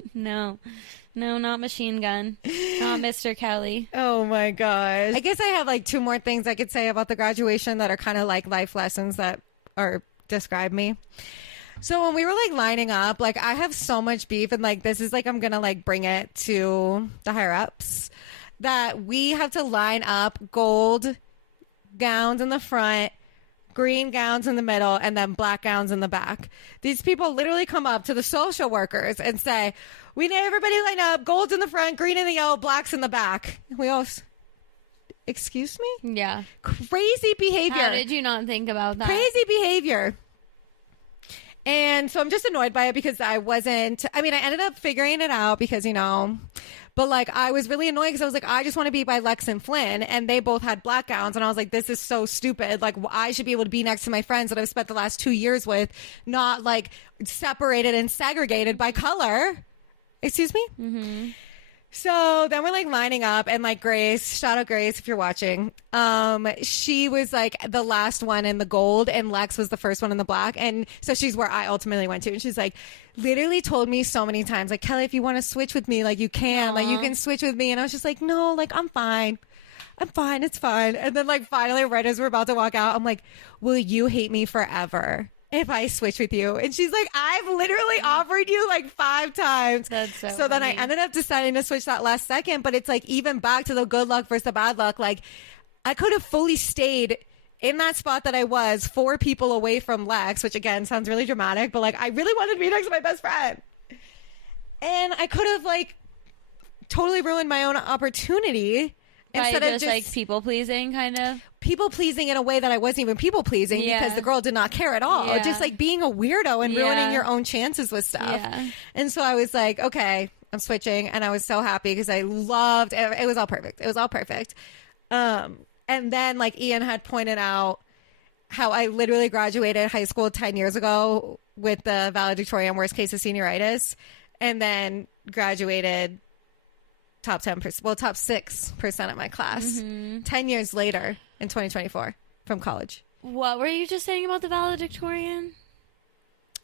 No, not Machine Gun. Not Mr. Kelly. Oh my gosh. I guess I have like 2 more things I could say about the graduation that are kind of like life lessons that describe me. So when we were like lining up, like I have so much beef, and like this is like I'm gonna like bring it to the higher ups, that we have to line up gold gowns in the front, green gowns in the middle, and then black gowns in the back. These people literally come up to the social workers and say, we need everybody line up, gold's in the front, green in the yellow, black's in the back. We all, excuse me? Yeah. Crazy behavior. How did you not think about that? Crazy behavior. And so I'm just annoyed by it because I ended up figuring it out because, but like I was really annoyed because I was like, I just want to be by Lex and Flynn, and they both had black gowns, and I was like, this is so stupid. Like, I should be able to be next to my friends that I've spent the last 2 years with, not like separated and segregated by color. Excuse me? Mm-hmm. So then we're like lining up, and like Grace, shout out Grace if you're watching. She was like the last one in the gold, and Lex was the first one in the black. And so she's where I ultimately went to. And she's like, literally told me so many times, like, Kelly, if you want to switch with me, like you can. Aww. Like you can switch with me. And I was just like, no, like I'm fine. It's fine. And then like finally, right as we're about to walk out, I'm like, will you hate me forever if I switch with you? And she's like, I've literally offered you like 5 times. That's so funny. Then I ended up deciding to switch that last second. But it's like, even back to the good luck versus the bad luck, like I could have fully stayed in that spot that I was 4 people away from Lex, which again sounds really dramatic, but like I really wanted to be next to my best friend. And I could have like totally ruined my own opportunity. Instead of just like people pleasing, kind of people pleasing in a way that I wasn't even people pleasing because the girl did not care at all. Just like being a weirdo and ruining your own chances with stuff. Yeah. And so I was like, okay, I'm switching, and I was so happy because I loved it. It was all perfect. It was all perfect. And then like Ian had pointed out how I literally graduated high school 10 years ago with the valedictorian, worst case of senioritis, and then graduated top 6% of my class 10 years later in 2024 from college. What were you just saying about the valedictorian?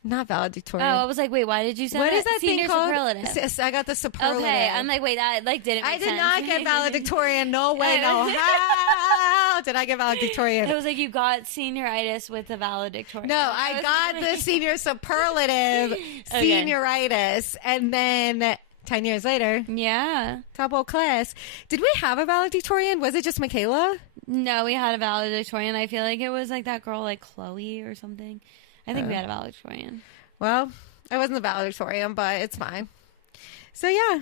Not valedictorian. Oh, I was like, wait, why did you say what that? Is that Senior thing called? Superlative. I got the superlative. Okay, I'm like, wait, that like didn't make sense. I did not get valedictorian. No way, no how did I get valedictorian? It was like you got senioritis with the valedictorian. No, I got the senior superlative senioritis, and then 10 years later. Yeah. Top old class. Did we have a valedictorian? Was it just Michaela? No, we had a valedictorian. I feel like it was like that girl, like Chloe or something. I think we had a valedictorian. Well, I wasn't the valedictorian, but it's fine. So, yeah.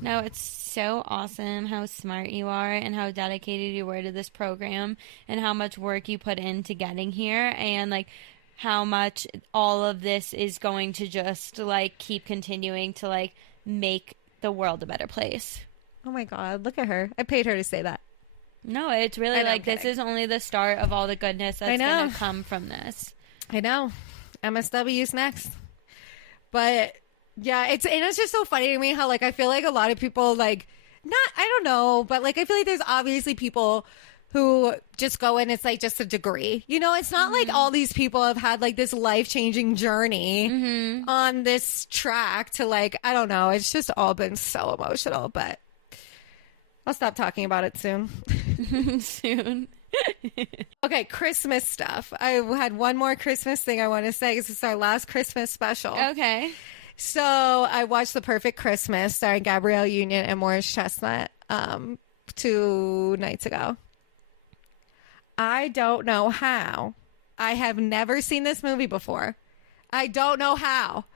No, it's so awesome how smart you are and how dedicated you were to this program and how much work you put into getting here, and like how much all of this is going to just like keep continuing to like make the world a better place. Oh my God, look at her. I paid her to say that. No, it's really like this is only the start of all the goodness that's going to come from this. I know. MSW's next. But yeah, it's just so funny to me how like I feel like a lot of people like I don't know, but like I feel like there's obviously people who just go in, it's like just a degree. You know, it's not like all these people have had like this life-changing journey on this track to like, I don't know. It's just all been so emotional, but I'll stop talking about it soon. Soon. Okay, Christmas stuff. I had one more Christmas thing I want to say. This is our last Christmas special. Okay. So I watched The Perfect Christmas starring Gabrielle Union and Morris Chestnut 2 nights ago. I don't know how. I have never seen this movie before. I don't know how.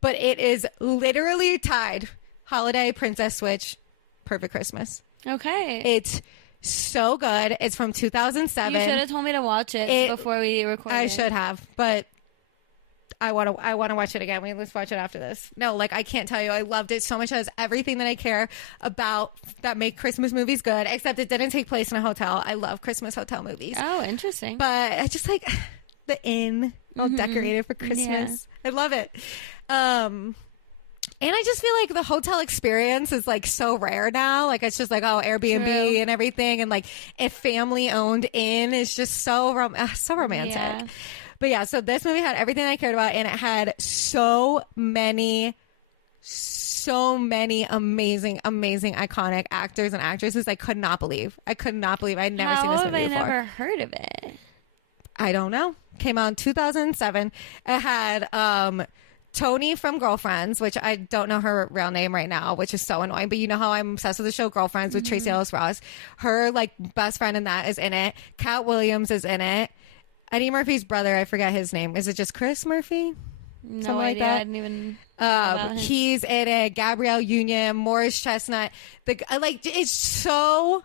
But it is literally tied. Holiday, Princess Switch, Perfect Christmas. Okay. It's so good. It's from 2007. You should have told me to watch it before we recorded. I should have, but I want to watch it again. Let's watch it after this. No, like I can't tell you. I loved it so much. It has everything that I care about that make Christmas movies good, except it didn't take place in a hotel. I love Christmas hotel movies. Oh, interesting. But I just like the inn all decorated for Christmas. Yeah. I love it. And I just feel like the hotel experience is like so rare now. Like it's just like, oh, Airbnb True. And everything. And like a family owned inn is just so romantic. Yeah. But yeah, so this movie had everything I cared about, and it had so many amazing, iconic actors and actresses. I could not believe. I'd never seen this movie before. How have I never heard of it? I don't know. Came out in 2007. It had Tony from Girlfriends, which I don't know her real name right now, which is so annoying. But you know how I'm obsessed with the show Girlfriends with Tracee Ellis Ross. Her like best friend in that is in it. Cat Williams is in it. Eddie Murphy's brother, I forget his name. Is it just Chris Murphy? No Something idea. like that. I didn't even know about him. He's in it. Gabrielle Union, Morris Chestnut. It's so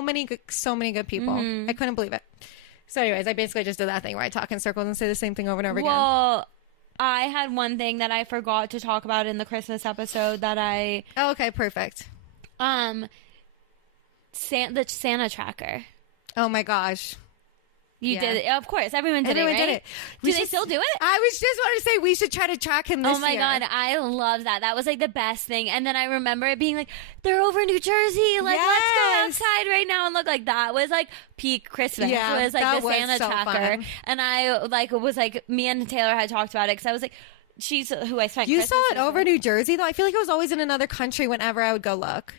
many good people. I couldn't believe it. So, anyways, I basically just did that thing where I talk in circles and say the same thing over and over again. Well, I had one thing that I forgot to talk about in the Christmas episode that I. Oh, okay, perfect. The Santa tracker. Oh my gosh. You did it. Of course. Everyone did it. Do they still do it? I was just want to say we should try to track him this year. Oh my God. I love that. That was like the best thing. And then I remember it being like, they're over in New Jersey. Like, let's go outside right now and look. Like, that was like peak Christmas. Yeah, it was like the Santa so tracker. Fun. And I was like, me and Taylor had talked about it because I was like, she's who I spent You Christmas saw it over with. New Jersey though? I feel like it was always in another country whenever I would go look.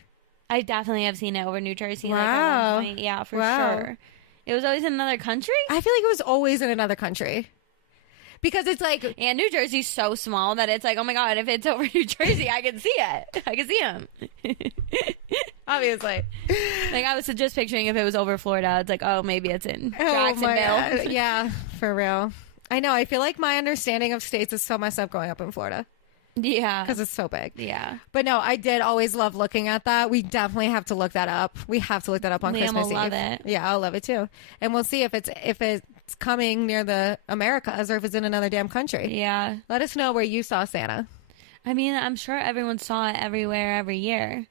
I definitely have seen it over New Jersey. Wow. Like, at one point. Yeah, for sure. It was always in another country? I feel like it was always in another country. Because it's like... And New Jersey's so small that it's like, oh my God, if it's over New Jersey, I can see it. I can see him. Obviously. Like, I was just picturing if it was over Florida, it's like, oh, maybe it's in Jacksonville. Yeah, for real. I know. I feel like my understanding of states is so messed up growing up in Florida. Yeah. Because it's so big. Yeah. But no, I did always love looking at that. We definitely have to look that up. We have to look that up on Liam Christmas will Eve. love it. Yeah, I'll love it too. And we'll see if it's coming near the Americas or if it's in another damn country. Yeah. Let us know where you saw Santa. I mean, I'm sure everyone saw it everywhere every year.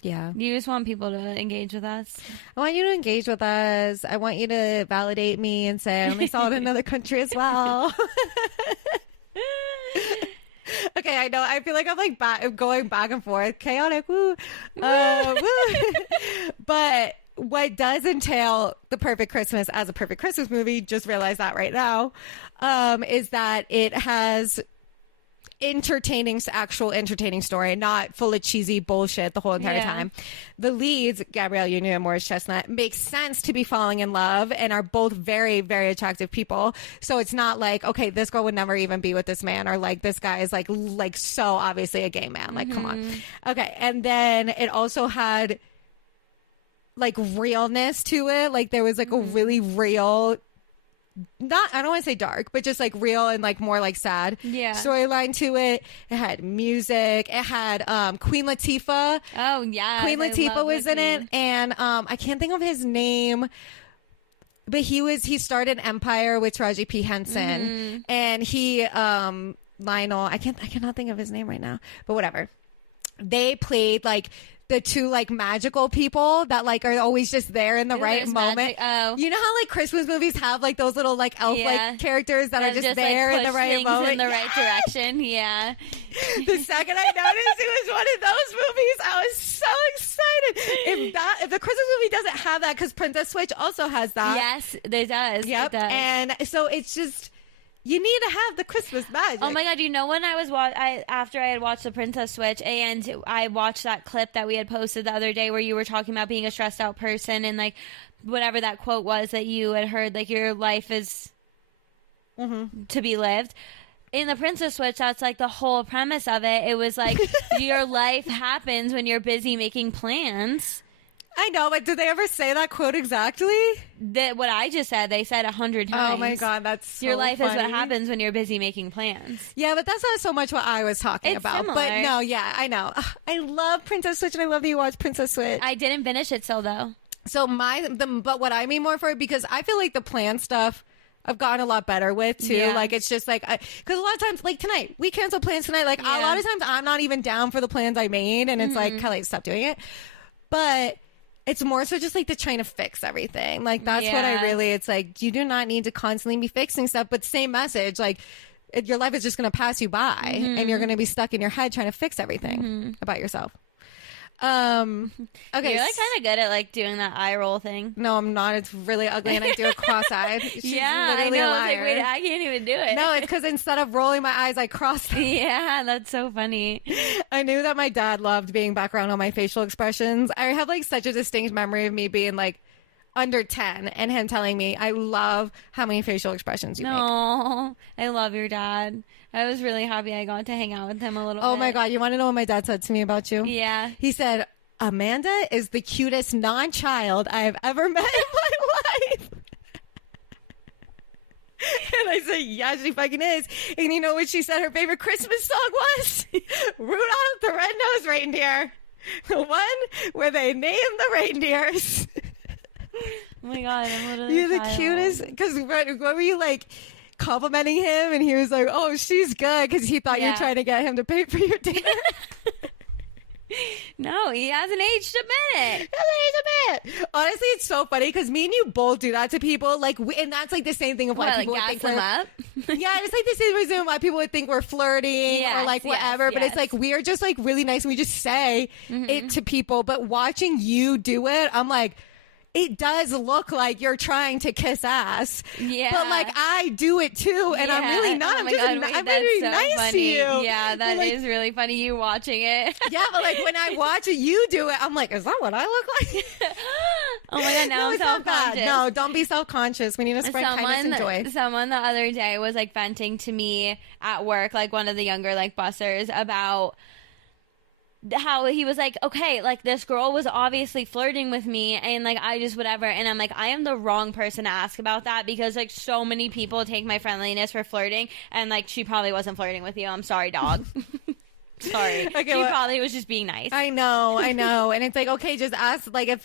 Yeah. You just want people to engage with us. I want you to engage with us. I want you to validate me and say I only saw it in another country as well. Okay, I know. I feel like I'm like going back and forth. Chaotic. Woo. Woo. But what does entail The Perfect Christmas as a perfect Christmas movie, just realized that right now, is that it has actual entertaining story, not full of cheesy bullshit the whole entire time. The leads, Gabrielle Union and Morris Chestnut, make sense to be falling in love and are both very, very attractive people. So it's not like, okay, this girl would never even be with this man, or like this guy is like so obviously a gay man. Like, come on. Okay. And then it also had like realness to it. Like there was like a really real, I don't want to say dark, but just like real and like more like sad storyline to it. It had music. It had Queen Latifah. Oh yeah, Queen Latifah was in it, and I can't think of his name, but he started Empire with Taraji P. Henson, and he Lionel. I cannot think of his name right now, but whatever. They played like the two like magical people that like are always just there in the right moment. You know how like Christmas movies have like those little like elf like characters that are just there like, in the right moment, in the right direction. Yeah. The second I noticed it was one of those movies, I was so excited. If the Christmas movie doesn't have that, because Princess Switch also has that. Yes, it does. Yep. It does. And so it's just, you need to have the Christmas magic. Oh my God! You know when I was after I had watched the Princess Switch, and I watched that clip that we had posted the other day where you were talking about being a stressed out person, and like whatever that quote was that you had heard, like your life is to be lived. In the Princess Switch, that's like the whole premise of it. It was like your life happens when you're busy making plans. I know, but did they ever say that quote exactly? What I just said, they said 100 times. Oh my God, that's so your life funny. is what happens when you're busy making plans. Yeah, but that's not so much what I was talking about. Similar. But no, yeah, I know. Ugh, I love Princess Switch, and I love that you watch Princess Switch. I didn't finish it still, though. So but what I mean more for it, because I feel like the plan stuff I've gotten a lot better with too. Yeah. Like it's just like, because a lot of times, like tonight, we canceled plans tonight. Like a lot of times I'm not even down for the plans I made, and it's like, Kelly, stop doing it. But it's more so just like the trying to fix everything. Like that's what I really, it's like, you do not need to constantly be fixing stuff, but same message, like your life is just going to pass you by and you're going to be stuck in your head trying to fix everything about yourself. Okay. You're like kind of good at like doing that eye roll thing. No, I'm not. It's really ugly, and I do it cross-eyed. Yeah, I know. I was like, wait, I can't even do it. No, it's because instead of rolling my eyes, I cross them. Yeah, that's so funny. I knew that my dad loved being back around all my facial expressions. I have like such a distinct memory of me being like under 10 and him telling me, I love how many facial expressions you make. No, I love your dad. I was really happy I got to hang out with him a little bit. Oh my God. You want to know what my dad said to me about you? Yeah. He said, Amanda is the cutest non-child I have ever met in my life. And I said, yeah, she fucking is. And you know what she said her favorite Christmas song was? Rudolph the Red-Nosed Reindeer. The one where they named the reindeers. Oh my God, I'm literally You're the cutest. Because what were you like complimenting him? And he was like, oh, she's good. Because he thought you were trying to get him to pay for your dinner. No, he hasn't aged a bit. Honestly, it's so funny because me and you both do that to people. Like, and that's like the same thing of why people would think them up. Yeah, it's like the same reason why people would think we're flirting or like whatever. But it's like we are just like really nice and we just say it to people. But watching you do it, I'm like, it does look like you're trying to kiss ass. Yeah. But like I do it too, and I'm really not. I'm very nice funny. to you. Yeah, that like, is really funny. You watching it. Yeah, but like when I watch it, you do it, I'm like, is that what I look like? Oh my God, now I'm self-conscious. No, don't be self-conscious. We need to spread kindness and joy. Someone the other day was like venting to me at work, like one of the younger like bussers, about how he was like, okay, like this girl was obviously flirting with me and like I just whatever, and I'm like, I am the wrong person to ask about that because like so many people take my friendliness for flirting, and like she probably wasn't flirting with you. I'm sorry, dog. Sorry. Okay, she probably was just being nice. I know. And it's like, okay, just ask, like if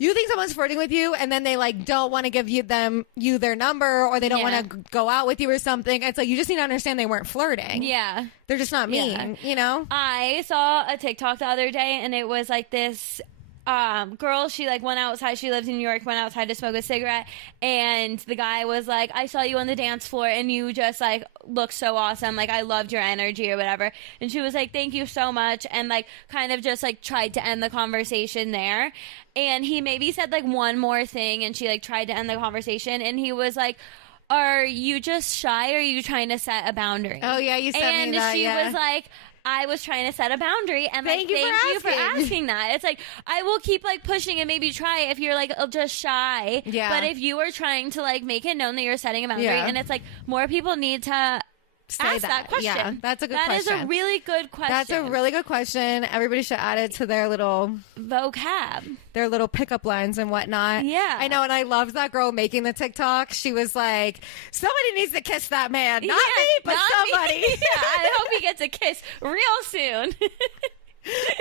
you think someone's flirting with you and then they like don't want to give you their number, or they don't want to go out with you or something, it's like you just need to understand they weren't flirting. Yeah. They're just not mean, you know? I saw a TikTok the other day and it was like this girl, she like went outside, she lives in New York, went outside to smoke a cigarette, and the guy was like, I saw you on the dance floor and you just like look so awesome, like I loved your energy or whatever, and she was like, thank you so much, and like kind of just like tried to end the conversation there, and he maybe said like one more thing and she like tried to end the conversation, and he was like, are you just shy or are you trying to set a boundary? Oh yeah, you sent me that. And she was like, I was trying to set a boundary, and thank you for asking that. It's like, I will keep like pushing and maybe try if you're like just shy. Yeah. But if you are trying to like make it known that you're setting a boundary, and it's like more people need to ask that question. Yeah, that's a good question. That is a really good question. That's a really good question. Everybody should add it to their little vocab, their little pickup lines and whatnot. Yeah. I know, and I loved that girl making the TikTok. She was like, somebody needs to kiss that man. Not me, but somebody. Yeah, I hope he gets a kiss real soon.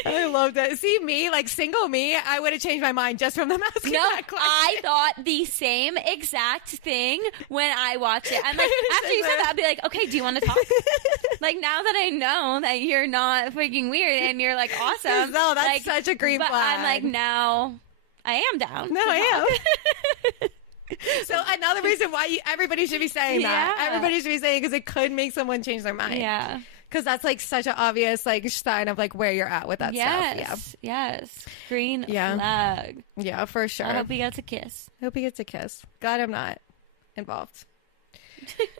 I love that. See me, like single me, I would have changed my mind just from them asking No, that question. I thought the same exact thing when I watched it. I'm like, after you said that, I'd be like, okay, do you want to talk? Like, now that I know that you're not freaking weird and you're like awesome. No, that's like, such a green but flag. I'm like, now I am down. No, I am. So another reason why everybody should be saying that. Yeah. Everybody should be saying, because it could make someone change their mind. Yeah. Because that's like such an obvious like sign of like where you're at with that stuff. Yes. Green Yeah. flag. Yeah, for sure. I hope he gets a kiss. Hope he gets a kiss. Glad I'm not involved.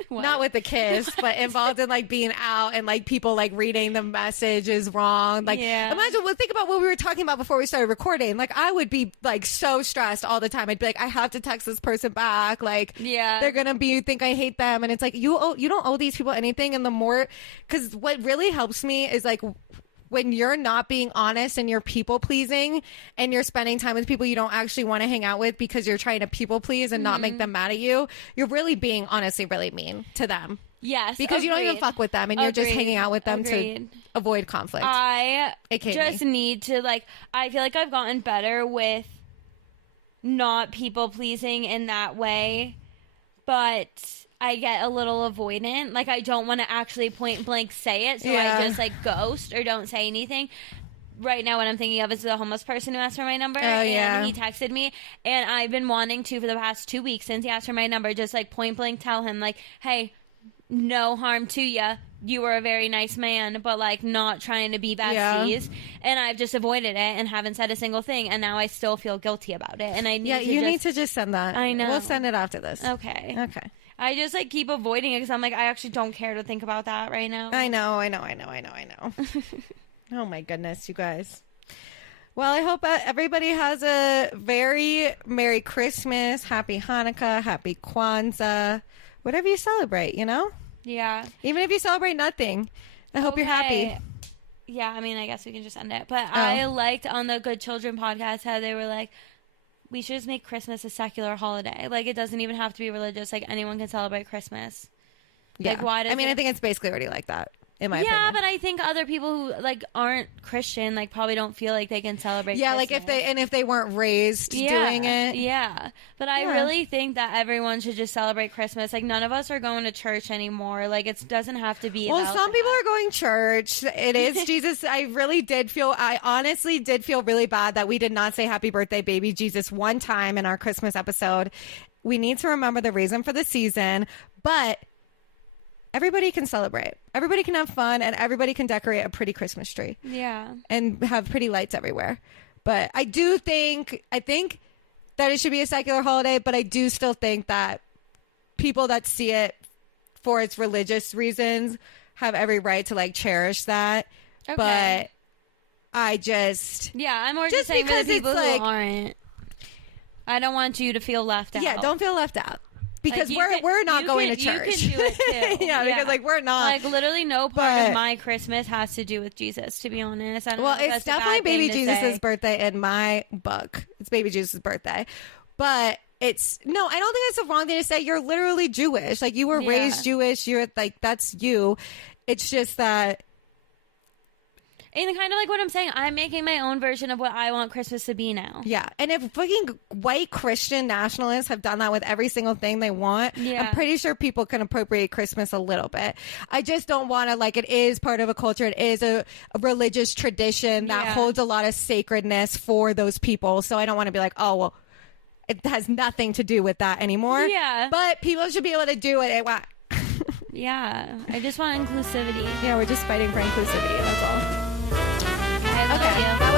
What? Not with the kiss, but involved in like being out and like people like reading the message is wrong. Like, Yeah. imagine, well, think about what we were talking about before we started recording. Like, I would be like so stressed all the time. I'd be like, I have to text this person back. Like, Yeah. they're gonna think I hate them, and it's like you don't owe these people anything. And the more, because what really helps me is like, when you're not being honest and you're people pleasing and you're spending time with people you don't actually want to hang out with because you're trying to people please and not make them mad at you, you're really being honestly really mean to them. Yes. Because you don't even fuck with them and you're just hanging out with them to avoid conflict. I AKA just me. need to, like, I feel like I've gotten better with not people pleasing in that way, but I get a little avoidant. Like, I don't want to actually point blank say it, so Yeah. I just like ghost or don't say anything. Right now, what I'm thinking of is the homeless person who asked for my number, yeah. and he texted me, and I've been wanting to for the past 2 weeks since he asked for my number, just like point blank tell him, like, hey, no harm to you. You were a very nice man, but like not trying to be besties. And I've just avoided it and haven't said a single thing, and now I still feel guilty about it. And I need need to just send that. I know. We'll send it after this. Okay. Okay. I just like keep avoiding it because I'm like, I actually don't care to think about that right now. I know. Oh my goodness, you guys. Well, I hope everybody has a very Merry Christmas, Happy Hanukkah, Happy Kwanzaa, whatever you celebrate, you know? Yeah. Even if you celebrate nothing, I hope you're happy. Yeah, I mean, I guess we can just end it. But I liked on the Good Children podcast how they were like, we should just make Christmas a secular holiday. Like, it doesn't even have to be religious. Like, anyone can celebrate Christmas. Yeah. Like, why does I think it's basically already like that, in my yeah, opinion. but I think other people who, like, aren't Christian, like, probably don't feel like they can celebrate Christmas. like if they weren't raised doing it. Yeah. But I really think that everyone should just celebrate Christmas. Like, none of us are going to church anymore. Like, it doesn't have to be Well, about some that. people are going church. It is Jesus. I honestly did feel really bad that we did not say happy birthday, baby Jesus one time in our Christmas episode. We need to remember the reason for the season, but everybody can celebrate. Everybody can have fun, and everybody can decorate a pretty Christmas tree. Yeah. And have pretty lights everywhere. But I think that it should be a secular holiday, but I do still think that people that see it for its religious reasons have every right to like cherish that. Okay. But I just I'm more just saying for the because people it's who like- aren't. I don't want you to feel left out. yeah, don't feel left out. Because Like, we're not you going can- to church. You can do it too. yeah, because like we're not. Like, literally no part But- of my Christmas has to do with Jesus, to be honest. I don't Well, know if it's that's a definitely bad thing baby to Jesus' say. birthday in my book. It's baby Jesus' birthday. But I don't think it's the wrong thing to say. You're literally Jewish. Like, you were raised Jewish. You're like, that's you. It's just that. And kind of like what I'm saying, I'm making my own version of what I want Christmas to be now. Yeah. And if fucking white Christian nationalists have done that with every single thing they want, I'm pretty sure people can appropriate Christmas a little bit. I just don't want to, like, it is part of a culture. It is a religious tradition that holds a lot of sacredness for those people. So I don't want to be like, oh, well, it has nothing to do with that anymore. Yeah. But people should be able to do it. Yeah. I just want inclusivity. Yeah, we're just fighting for inclusivity. That's all. I love you. That